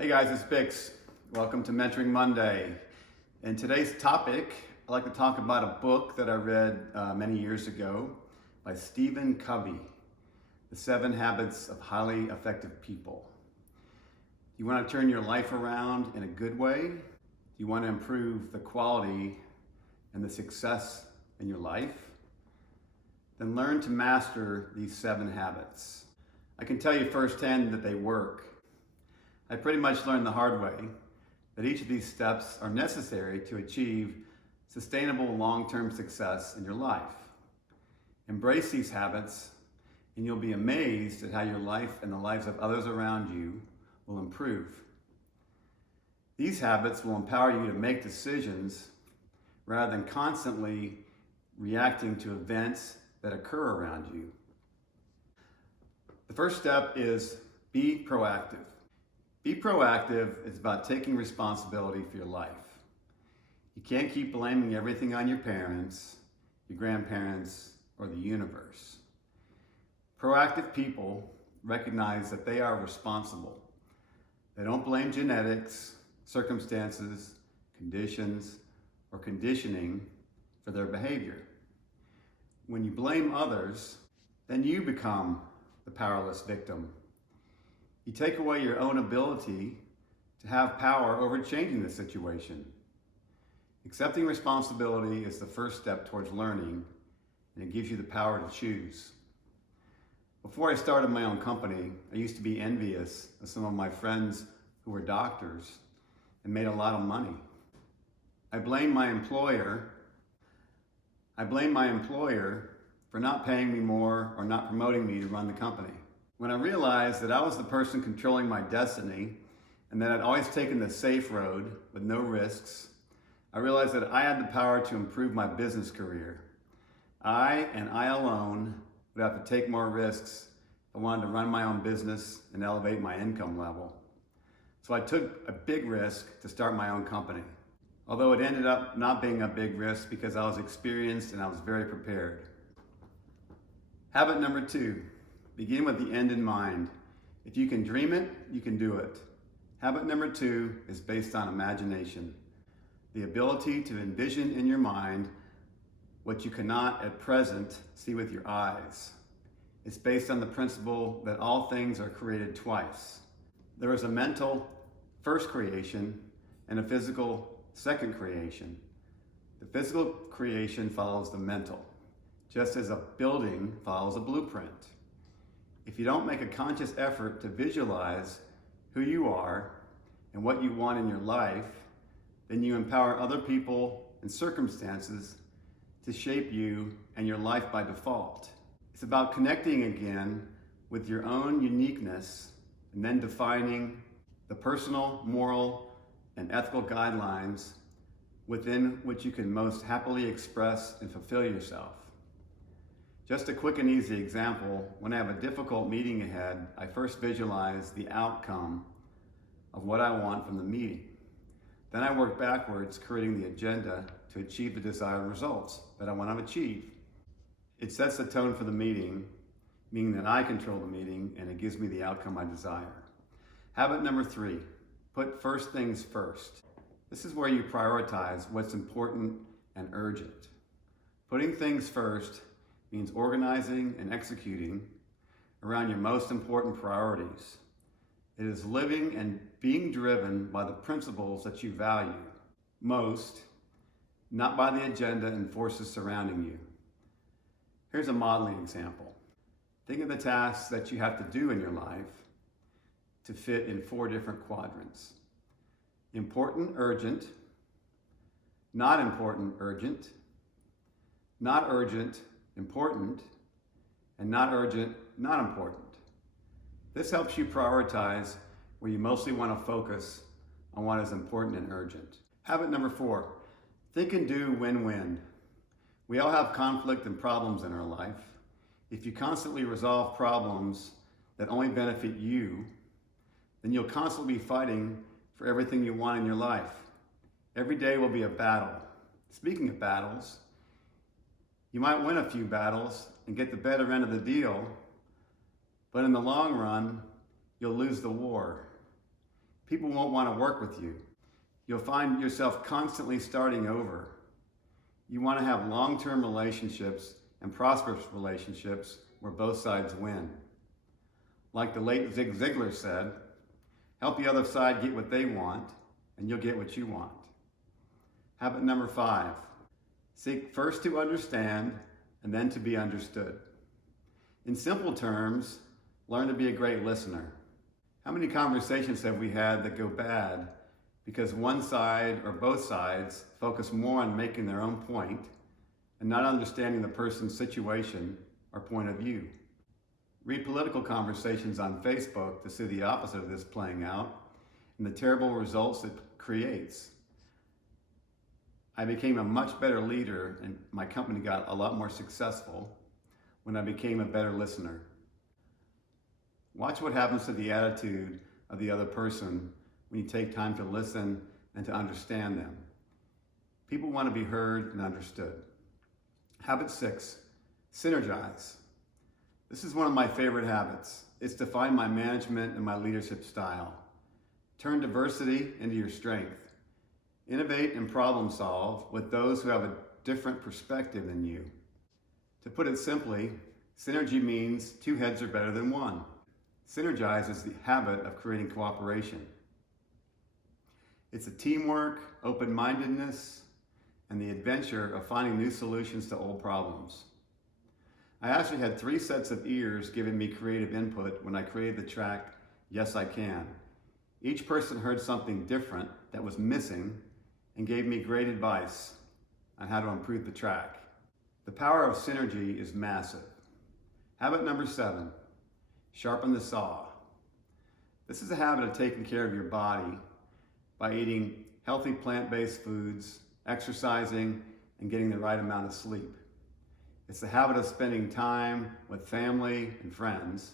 Hey guys, it's Bix. Welcome to Mentoring Monday. And today's topic, I'd like to talk about a book that I read many years ago by Stephen Covey, The 7 Habits of Highly Effective People. You want to turn your life around in a good way? You want to improve the quality and the success in your life? Then learn to master these 7 habits. I can tell you firsthand that they work. I pretty much learned the hard way that each of these steps are necessary to achieve sustainable long-term success in your life. Embrace these habits and you'll be amazed at how your life and the lives of others around you will improve. These habits will empower you to make decisions rather than constantly reacting to events that occur around you. The first step is be proactive. Be proactive is about taking responsibility for your life. You can't keep blaming everything on your parents, your grandparents, or the universe. Proactive people recognize that they are responsible. They don't blame genetics, circumstances, conditions, or conditioning for their behavior. When you blame others, then you become the powerless victim. You take away your own ability to have power over changing the situation. Accepting responsibility is the first step towards learning, and it gives you the power to choose. Before I started my own company, I used to be envious of some of my friends who were doctors and made a lot of money. I blamed my employer for not paying me more or not promoting me to run the company. When I realized that I was the person controlling my destiny and that I'd always taken the safe road with no risks, I realized that I had the power to improve my business career. I and I alone would have to take more risks if I wanted to run my own business and elevate my income level. So I took a big risk to start my own company. Although it ended up not being a big risk because I was experienced and I was very prepared. Habit number 2. Begin with the end in mind. If you can dream it, you can do it. Habit number 2 is based on imagination. The ability to envision in your mind what you cannot at present see with your eyes. It's based on the principle that all things are created twice. There is a mental first creation and a physical second creation. The physical creation follows the mental, just as a building follows a blueprint. If you don't make a conscious effort to visualize who you are and what you want in your life, then you empower other people and circumstances to shape you and your life by default. It's about connecting again with your own uniqueness and then defining the personal, moral, and ethical guidelines within which you can most happily express and fulfill yourself. Just a quick and easy example, when I have a difficult meeting ahead, I first visualize the outcome of what I want from the meeting. Then I work backwards, creating the agenda to achieve the desired results that I want to achieve. It sets the tone for the meeting, meaning that I control the meeting, and it gives me the outcome I desire. Habit number 3, put first things first. This is where you prioritize what's important and urgent. Putting things first means organizing and executing around your most important priorities. It is living and being driven by the principles that you value most, not by the agenda and forces surrounding you. Here's a modeling example. Think of the tasks that you have to do in your life to fit in 4 different quadrants. Important, urgent, not important, urgent, not urgent, important, and not urgent, not important. This helps you prioritize where you mostly want to focus on what is important and urgent. Habit number 4, think and do win-win. We all have conflict and problems in our life. If you constantly resolve problems that only benefit you, then you'll constantly be fighting for everything you want in your life. Every day will be a battle. Speaking of battles, you might win a few battles and get the better end of the deal, but in the long run, you'll lose the war. People won't want to work with you. You'll find yourself constantly starting over. You want to have long-term relationships and prosperous relationships where both sides win. Like the late Zig Ziglar said, help the other side get what they want, and you'll get what you want. Habit number 5, seek first to understand and then to be understood. In simple terms, learn to be a great listener. How many conversations have we had that go bad because one side or both sides focus more on making their own point and not understanding the person's situation or point of view? Read political conversations on Facebook to see the opposite of this playing out and the terrible results it creates. I became a much better leader and my company got a lot more successful when I became a better listener. Watch what happens to the attitude of the other person when you take time to listen and to understand them. People want to be heard and understood. Habit 6, synergize. This is one of my favorite habits. It's to find my management and my leadership style. Turn diversity into your strength. Innovate and problem solve with those who have a different perspective than you. To put it simply, synergy means 2 heads are better than 1. Synergize is the habit of creating cooperation. It's a teamwork, open-mindedness, and the adventure of finding new solutions to old problems. I actually had 3 sets of ears giving me creative input when I created the track, Yes I Can. Each person heard something different that was missing and gave me great advice on how to improve the track. The power of synergy is massive. Habit number 7, sharpen the saw. This is a habit of taking care of your body by eating healthy plant-based foods, exercising, and getting the right amount of sleep. It's the habit of spending time with family and friends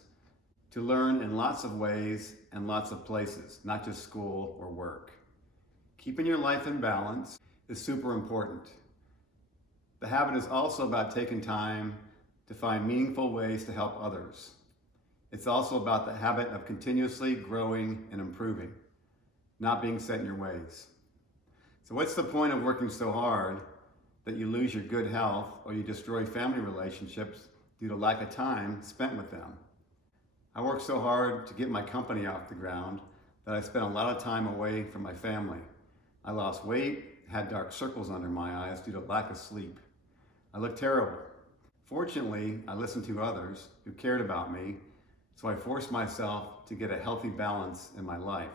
to learn in lots of ways and lots of places, not just school or work. Keeping your life in balance is super important. The habit is also about taking time to find meaningful ways to help others. It's also about the habit of continuously growing and improving, not being set in your ways. So what's the point of working so hard that you lose your good health or you destroy family relationships due to lack of time spent with them? I worked so hard to get my company off the ground that I spent a lot of time away from my family. I lost weight, had dark circles under my eyes due to lack of sleep. I looked terrible. Fortunately, I listened to others who cared about me, so I forced myself to get a healthy balance in my life.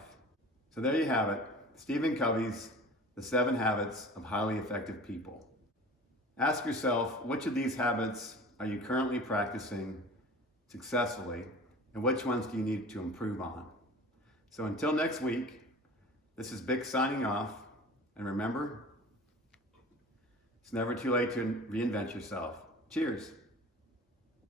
So there you have it, Stephen Covey's The 7 Habits of Highly Effective People. Ask yourself, which of these habits are you currently practicing successfully, and which ones do you need to improve on? So until next week, this is Vic signing off, and remember, it's never too late to reinvent yourself. Cheers.